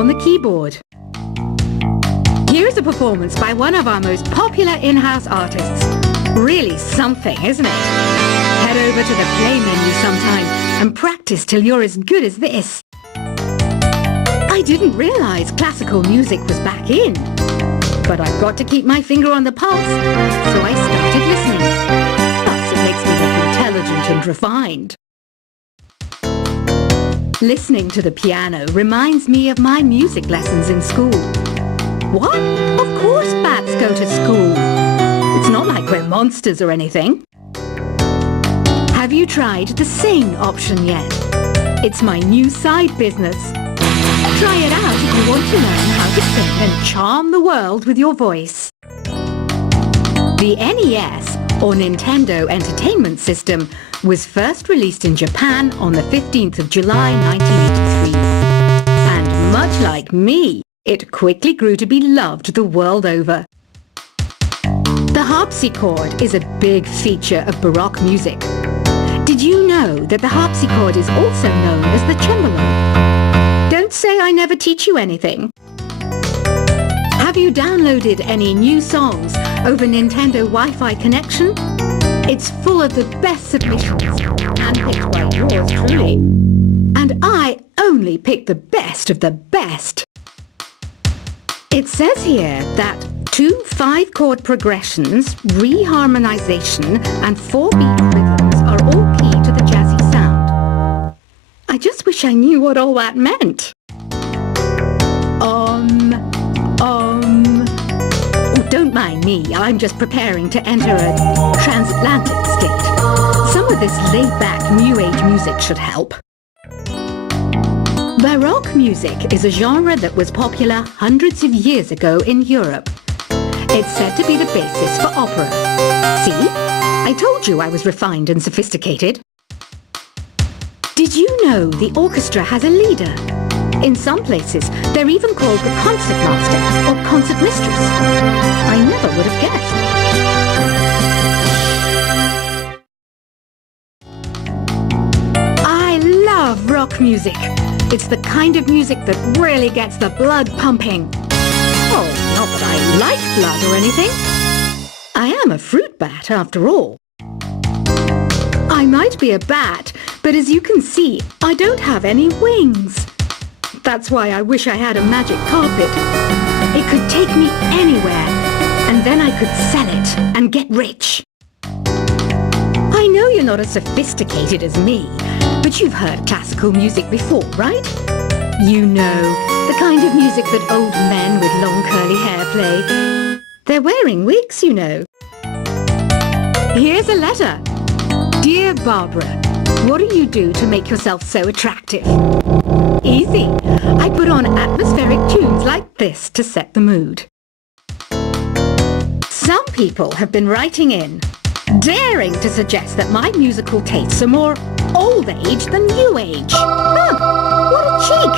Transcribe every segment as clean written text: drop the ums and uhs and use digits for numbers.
on the keyboard. Here's a performance by one of our most popular in-house artists. Really something, isn't it? Head over to the play menu sometime and practice till you're as good as this. I didn't realise classical music was back in. But I've got to keep my finger on the pulse, so I started listening. Plus, it makes me look intelligent and refined. Listening to the piano reminds me of my music lessons in school. What? Of course bats go to school. It's not like we're monsters or anything. Have you tried the sing option yet? It's my new side business. Try it out if you want to learn how to sing and charm the world with your voice. The NES, or Nintendo Entertainment System, was first released in Japan on the 15th of July 1983. And much like me, it quickly grew to be loved the world over. The harpsichord is a big feature of Baroque music. Did you know that the harpsichord is also known as the cembalo? Don't say I never teach you anything. Have you downloaded any new songs over Nintendo Wi-Fi connection? It's full of the best submissions, handpicked by yours truly. And I only pick the best of the best. It says here that 2 5-chord progressions, reharmonization, and 4-beat rhythms are all key to the jazzy sound. I just wish I knew what all that meant. Oh, don't mind me. I'm just preparing to enter a transatlantic state. Some of this laid-back New Age music should help. Baroque music is a genre that was popular hundreds of years ago in Europe. It's said to be the basis for opera. See? I told you I was refined and sophisticated. Did you know the orchestra has a leader? In some places, they're even called the concertmaster or concertmistress. I never would have guessed. I love rock music. It's the kind of music that really gets the blood pumping. Oh, not that I like blood or anything. I am a fruit bat, after all. I might be a bat, but as you can see, I don't have any wings. That's why I wish I had a magic carpet. It could take me anywhere, and then I could sell it and get rich. I know you're not as sophisticated as me, but you've heard classical music before, right? You know, the kind of music that old men with long curly hair play. They're wearing wigs, you know. Here's a letter. Dear Barbara, what do you do to make yourself so attractive? Easy. I put on atmospheric tunes like this to set the mood. Some people have been writing in, daring to suggest that my musical tastes are more old age than new age. Huh, what a cheek!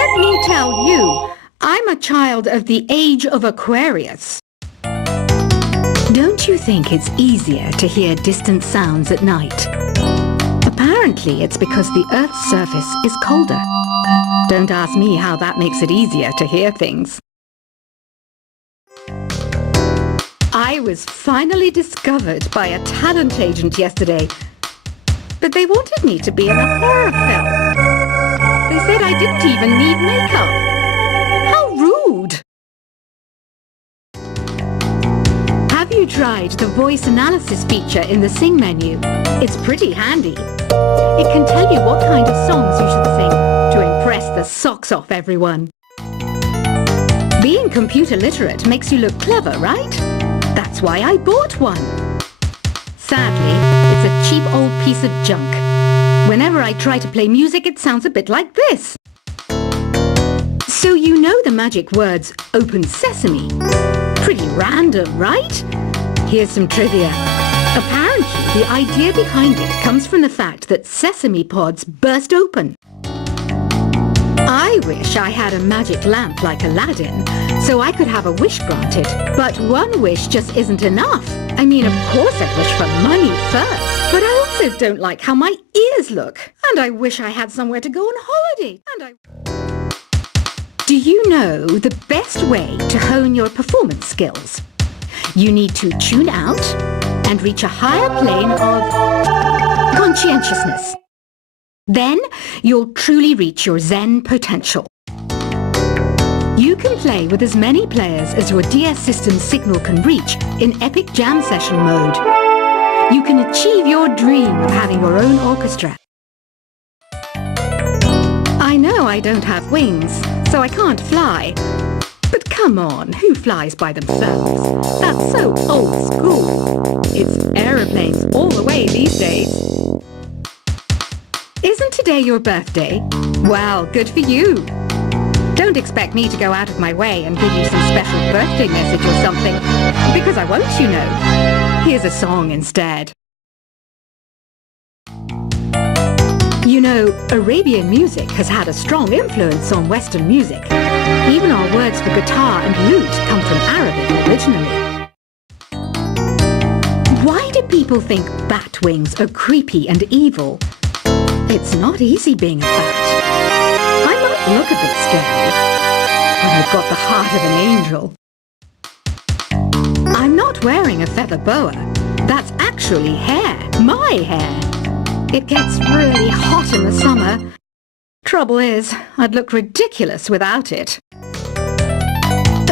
Let me tell you, I'm a child of the age of Aquarius. Don't you think it's easier to hear distant sounds at night? Apparently it's because the Earth's surface is colder. Don't ask me how that makes it easier to hear things. I was finally discovered by a talent agent yesterday, but they wanted me to be in a horror film. They said I didn't even need makeup. How rude! Have you tried the voice analysis feature in the Sing menu? It's pretty handy. It can tell you what kind of songs you should sing to impress the socks off everyone. Being computer literate makes you look clever, right? That's why I bought one. Sadly, it's a cheap old piece of junk. Whenever I try to play music, it sounds a bit like this. So you know the magic words "Open Sesame." Pretty random, right? Here's some trivia. Apparently, the idea behind it comes from the fact that sesame pods burst open. I wish I had a magic lamp like Aladdin, so I could have a wish granted. But one wish just isn't enough. I mean, of course I'd wish for money first, but I also don't like how my ears look. And I wish I had somewhere to go on holiday. Do you know the best way to hone your performance skills? You need to tune out and reach a higher plane of conscientiousness. Then you'll truly reach your Zen potential. You can play with as many players as your DS system's signal can reach in epic jam session mode. You can achieve your dream of having your own orchestra. I know I don't have wings, so I can't fly. But come on, who flies by themselves? That's so old school. It's aeroplanes all the way these days. Isn't today your birthday? Well, good for you. Don't expect me to go out of my way and give you some special birthday message or something, because I won't, you know. Here's a song instead. You know, Arabian music has had a strong influence on Western music. Even our words for guitar and lute come from Arabic originally. Why do people think bat wings are creepy and evil? It's not easy being a bat. I might look a bit scary, but I've got the heart of an angel. I'm not wearing a feather boa. That's actually hair, my hair. It gets really hot in the summer. Trouble is, I'd look ridiculous without it.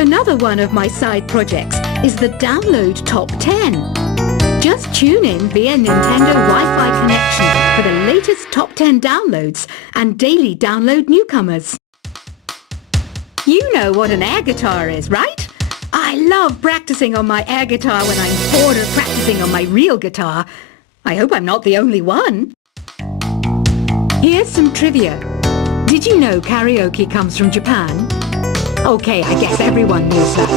Another one of my side projects is the Download Top 10. Just tune in via Nintendo Wi-Fi connection for the latest top 10 downloads and daily download newcomers. You know what an air guitar is, right? I love practicing on my air guitar when I'm bored of practicing on my real guitar. I hope I'm not the only one. Here's some trivia. Did you know karaoke comes from Japan? Okay, I guess everyone knows that.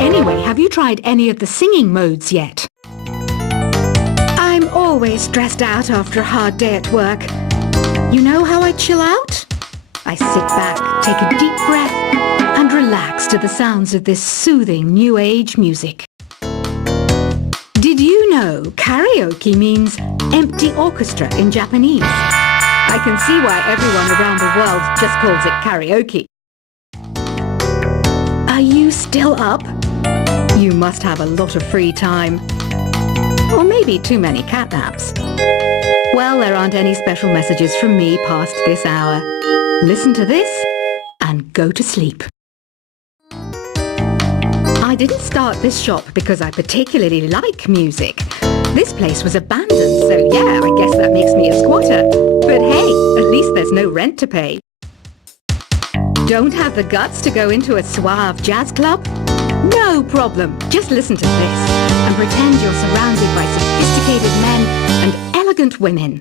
Anyway, have you tried any of the singing modes yet? I'm always stressed out after a hard day at work. You know how I chill out? I sit back, take a deep breath, and relax to the sounds of this soothing new age music. Did you know karaoke means empty orchestra in Japanese? I can see why everyone around the world just calls it karaoke. Are you still up? You must have a lot of free time. Or maybe too many cat naps. Well, there aren't any special messages from me past this hour. Listen to this and go to sleep. I didn't start this shop because I particularly like music. This place was abandoned, so yeah, I guess that makes me a squatter. But hey, at least there's no rent to pay. Don't have the guts to go into a suave jazz club? No problem. Just listen to this and pretend you're surrounded by sophisticated men and elegant women.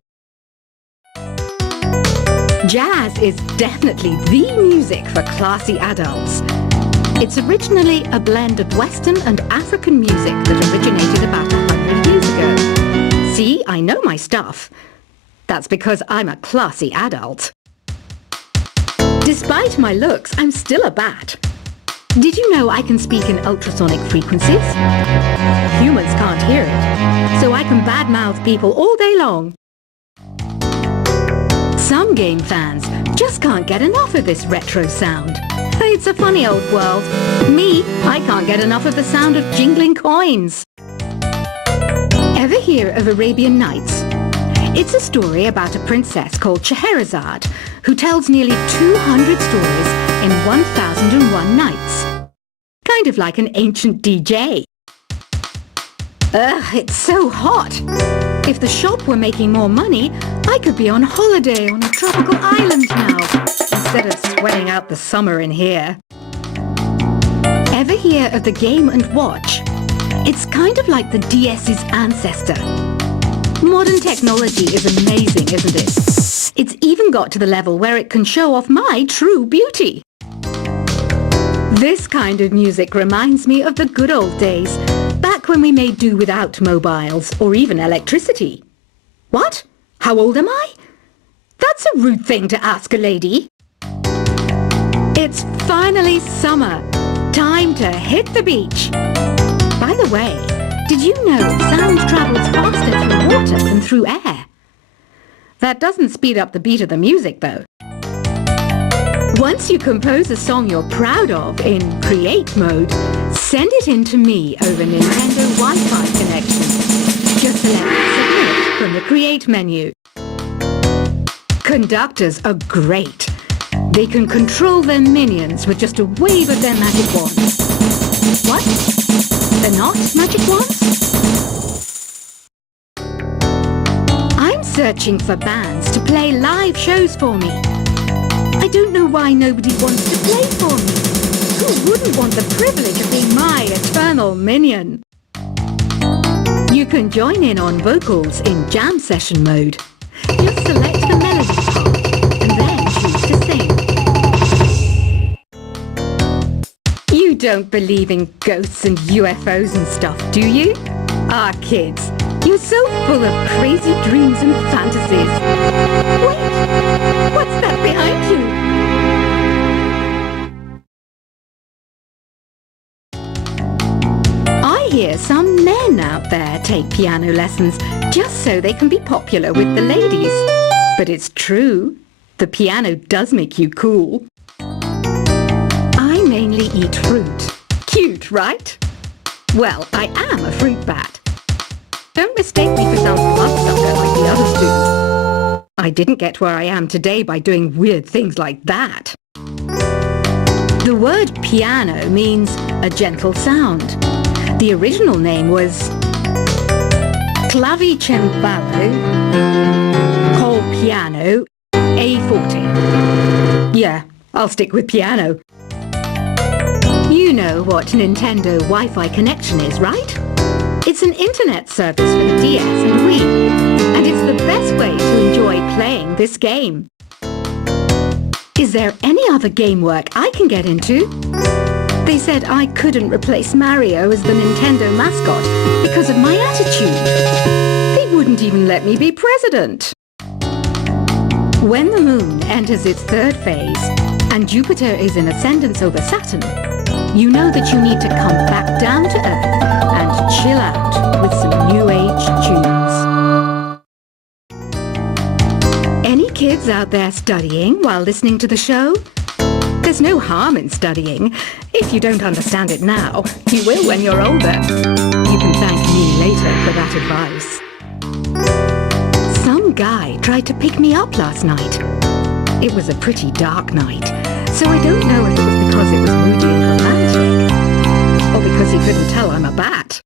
Jazz is definitely the music for classy adults. It's originally a blend of Western and African music that originated about 100 years ago. See, I know my stuff. That's because I'm a classy adult. Despite my looks, I'm still a bat. Did you know I can speak in ultrasonic frequencies? Humans can't hear it, so I can badmouth people all day long. Some game fans just can't get enough of this retro sound. It's a funny old world. Me, I can't get enough of the sound of jingling coins. Ever hear of Arabian Nights? It's a story about a princess called Scheherazade who tells nearly 200 stories in 1001 nights. Kind of like an ancient DJ. Ugh, it's so hot. If the shop were making more money, I could be on holiday on a tropical island now, instead of sweating out the summer in here. Ever hear of the Game & Watch? It's kind of like the DS's ancestor. Modern technology is amazing, isn't it? It's even got to the level where it can show off my true beauty. This kind of music reminds me of the good old days, back when we made do without mobiles or even electricity. What? How old am I? That's a rude thing to ask a lady. It's finally summer. Time to hit the beach. By the way, did you know sound travels faster through water than through air? That doesn't speed up the beat of the music, though. Once you compose a song you're proud of in Create mode, send it in to me over Nintendo Wi-Fi connection. Just select Submit from the Create menu. Conductors are great. They can control their minions with just a wave of their magic wands. What? They're not magic wands? I'm searching for bands to play live shows for me. I don't know why nobody wants to play for me. Who wouldn't want the privilege of being my eternal minion? You can join in on vocals in jam session mode. Just select the melody part and then choose to sing. You don't believe in ghosts and UFOs and stuff, do you? Ah, kids, you're so full of crazy dreams and fantasies. Wait, what's that behind you? I hear some men out there take piano lessons just so they can be popular with the ladies. But it's true, the piano does make you cool. I mainly eat fruit. Cute, right? Well, I am a fruit bat. Don't mistake me for some bloodsucker like the others do. I didn't get where I am today by doing weird things like that. The word piano means a gentle sound. The original name was clavicembalo col piano A forte. Yeah, I'll stick with piano. You know what Nintendo Wi-Fi connection is, right? It's an internet service for the DS and Wii, and it's the best way to enjoy playing this game. Is there any other game work I can get into? They said I couldn't replace Mario as the Nintendo mascot because of my attitude. They wouldn't even let me be president. When the moon enters its third phase and Jupiter is in ascendance over Saturn, you know that you need to come back down to Earth and chill out with some New Age tunes. Any kids out there studying while listening to the show? There's no harm in studying. If you don't understand it now, you will when you're older. You can thank me later for that advice. Some guy tried to pick me up last night. It was a pretty dark night, so I don't know if it was because it was moody and romantic, or because he couldn't tell I'm a bat.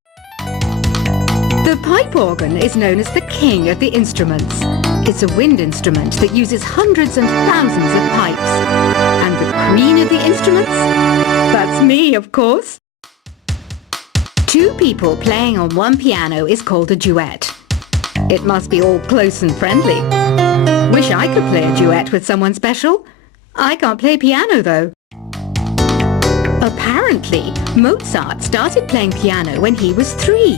The pipe organ is known as the king of the instruments. It's a wind instrument that uses hundreds and thousands of pipes. And the queen of the instruments? That's me, of course. Two people playing on one piano is called a duet. It must be all close and friendly. Wish I could play a duet with someone special. I can't play piano, though. Apparently, Mozart started playing piano when he was 3.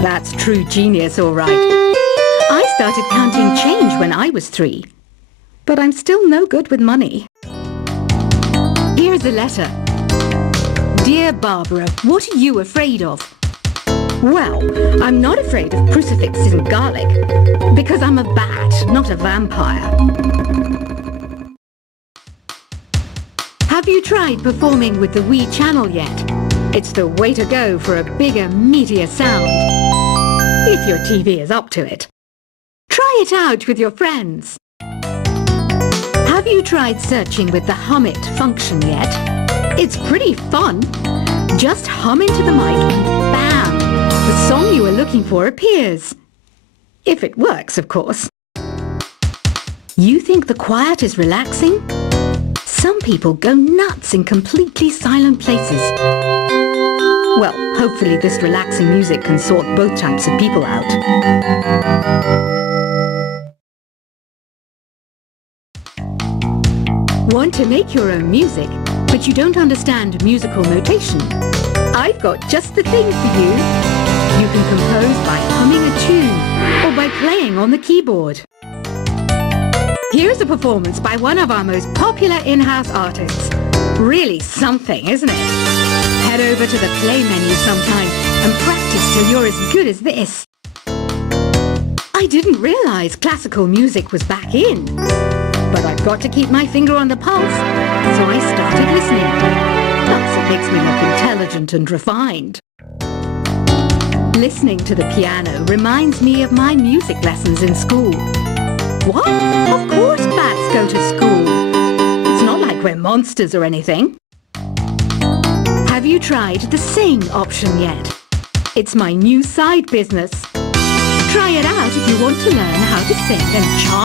That's true genius, all right. I started counting change when I was 3. But I'm still no good with money. Here's a letter. Dear Barbara, what are you afraid of? Well, I'm not afraid of crucifixes and garlic, because I'm a bat, not a vampire. Have you tried performing with the Wii channel yet? It's the way to go for a bigger, meatier sound. If your TV is up to it. Try it out with your friends. Have you tried searching with the Hum It function yet? It's pretty fun. Just hum into the mic and bam! The song you were looking for appears. If it works, of course. You think the quiet is relaxing? Some people go nuts in completely silent places. Well, hopefully this relaxing music can sort both types of people out. Want to make your own music, but you don't understand musical notation? I've got just the thing for you. You can compose by humming a tune or by playing on the keyboard. Here's a performance by one of our most popular in-house artists. Really something, isn't it? Head over to the play menu sometime and practice till you're as good as this. I didn't realize classical music was back in, but I've got to keep my finger on the pulse, so I started listening. Plus, it makes me look intelligent and refined. Listening to the piano reminds me of my music lessons in school. What? Of course bats go to school. It's not like we're monsters or anything. Have you tried the sing option yet? It's my new side business. Try it out if you want to learn how to sing and charm